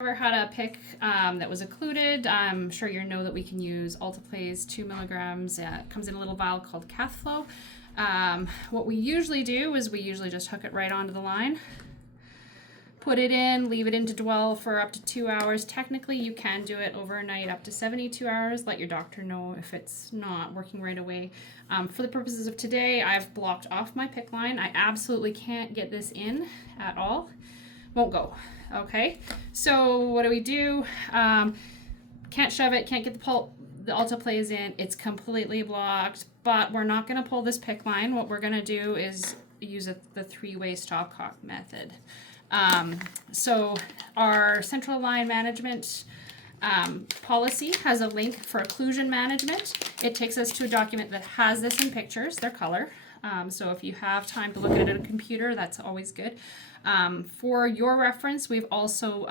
Ever had a PICC that was occluded? I'm sure you know that we can use Alteplase 2 milligrams. It comes in a little vial called Cathflow. What we usually do is we usually just hook it right onto the line, put it in, leave it in to dwell for up to 2 hours. Technically, you can do it overnight up to 72 hours. Let your doctor know if it's not working right away. For the purposes of today, I've blocked off my PICC line. I absolutely can't get this in at all. Won't go. Okay, so what do? Can't shove it, can't get the Alteplase in. It's completely blocked, but we're not going to pull this PICC line. What we're going to do is use the three-way stopcock method. So our central line management policy has a link for occlusion management. It takes us to a document that has this in pictures, their color. So if you have time to look at it on a computer, that's always good. For your reference, we've also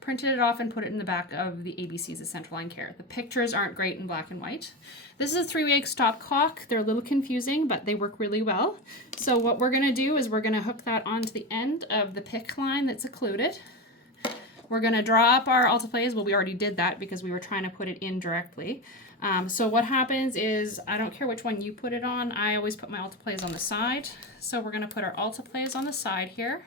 printed it off and put it in the back of the ABCs of Central Line Care. The pictures aren't great in black and white. This is a three-way stopcock. They're a little confusing, but they work really well. So what we're going to do is we're going to hook that onto the end of the PICC line that's occluded. We're going to draw up our Alteplase. Well, we already did that because we were trying to put it in directly. So what happens is, I don't care which one you put it on, I always put my Alteplase on the side. So we're going to put our Alteplase on the side here.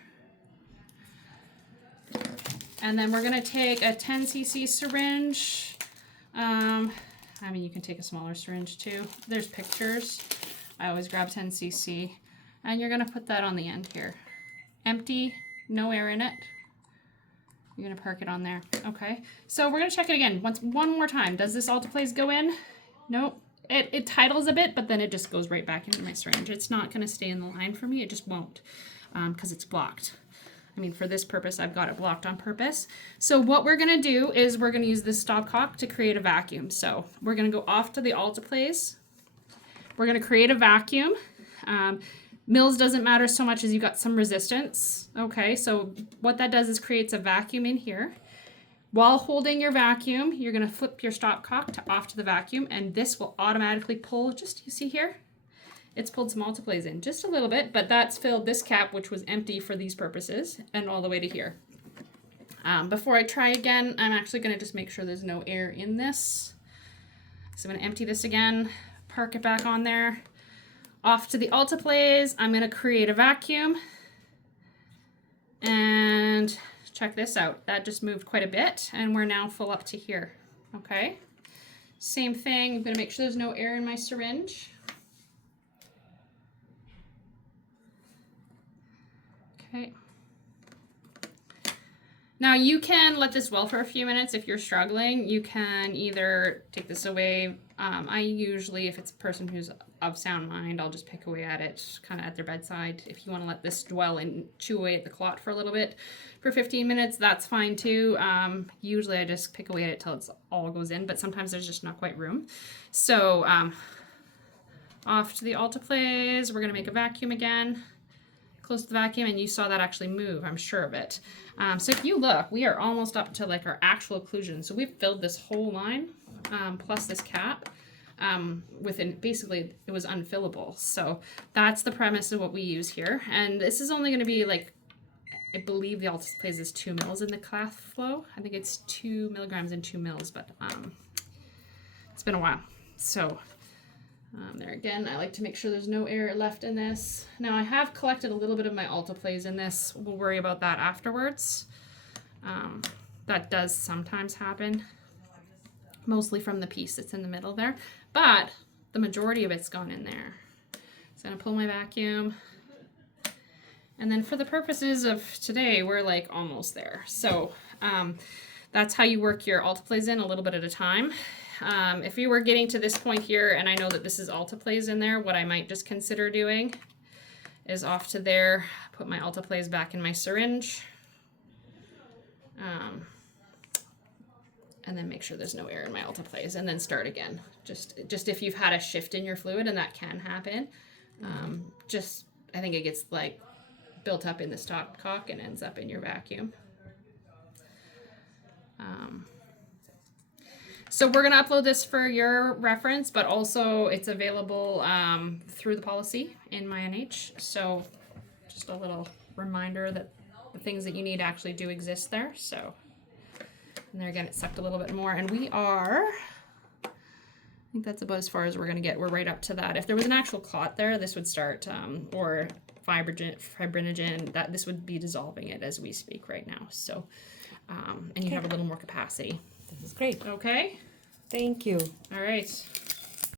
And then we're going to take a 10 cc syringe. I mean, you can take a smaller syringe too. There's pictures. I always grab 10 cc. And you're going to put that on the end here. Empty, no air in it. You're going to park it on there. Okay, so we're going to check it again one more time. Does this Alteplase go in? Nope. It titles a bit, but then it just goes right back into my syringe. It's not going to stay in the line for me. It just won't because it's blocked. I mean, for this purpose, I've got it blocked on purpose. So what we're going to do is we're going to use this stopcock to create a vacuum. So we're going to go off to the Alteplase. We're going to create a vacuum. Mils doesn't matter so much as you got some resistance. Okay, so what that does is creates a vacuum in here. While holding your vacuum, you're going to flip your stopcock off to the vacuum, and this will automatically pull, you see here? It's pulled some Alteplase in, just a little bit, but that's filled this cap, which was empty for these purposes, and all the way to here. Before I try again, I'm actually going to just make sure there's no air in this. So I'm going to empty this again, park it back on there. Off to the Alteplase, I'm going to create a vacuum. And check this out. That just moved quite a bit, and we're now full up to here. Okay. Same thing. I'm going to make sure there's no air in my syringe. Okay. Now you can let this well for a few minutes if you're struggling. You can either take this away. I usually, if it's a person who's of sound mind, I'll just pick away at it kind of at their bedside. If you want to let this dwell and chew away at the clot for a little bit for 15 minutes, that's fine too. Usually I just pick away at it till it's all goes in, but sometimes there's just not quite room. So off to the Alteplase, we're going to make a vacuum again. Close to the vacuum, and you saw that actually move, I'm sure of it. So if you look, we are almost up to like our actual occlusion. So we've filled this whole line plus this cap within, basically it was unfillable. So that's the premise of what we use here. And this is only going to be like, I believe the Alteplase is 2 mils in the Cathflow. I think it's 2 milligrams and 2 mils, but it's been a while. So there again, I like to make sure there's no air left in this. Now I have collected a little bit of my Alteplase in this. We'll worry about that afterwards. That does sometimes happen, mostly from the piece that's in the middle there, but the majority of it's gone in there. So I'm gonna pull my vacuum. And then for the purposes of today, we're like almost there. So that's how you work your Alteplase in, a little bit at a time. If you were getting to this point here, and I know that this is Alteplase in there, what I might just consider doing is off to there, put my Alteplase back in my syringe, and then make sure there's no air in my Alteplase, and then start again. Just if you've had a shift in your fluid, and that can happen, I think it gets like built up in the stopcock and ends up in your vacuum. So we're going to upload this for your reference, but also it's available through the policy in my NH. So just a little reminder that the things that you need actually do exist there. So And there again, it sucked a little bit more. And we are, I think that's about as far as we're going to get. We're right up to that. If there was an actual clot there, this would start, or fibrinogen, that this would be dissolving it as we speak right now. So, and you have a little more capacity. This is great. Okay. Thank you. All right.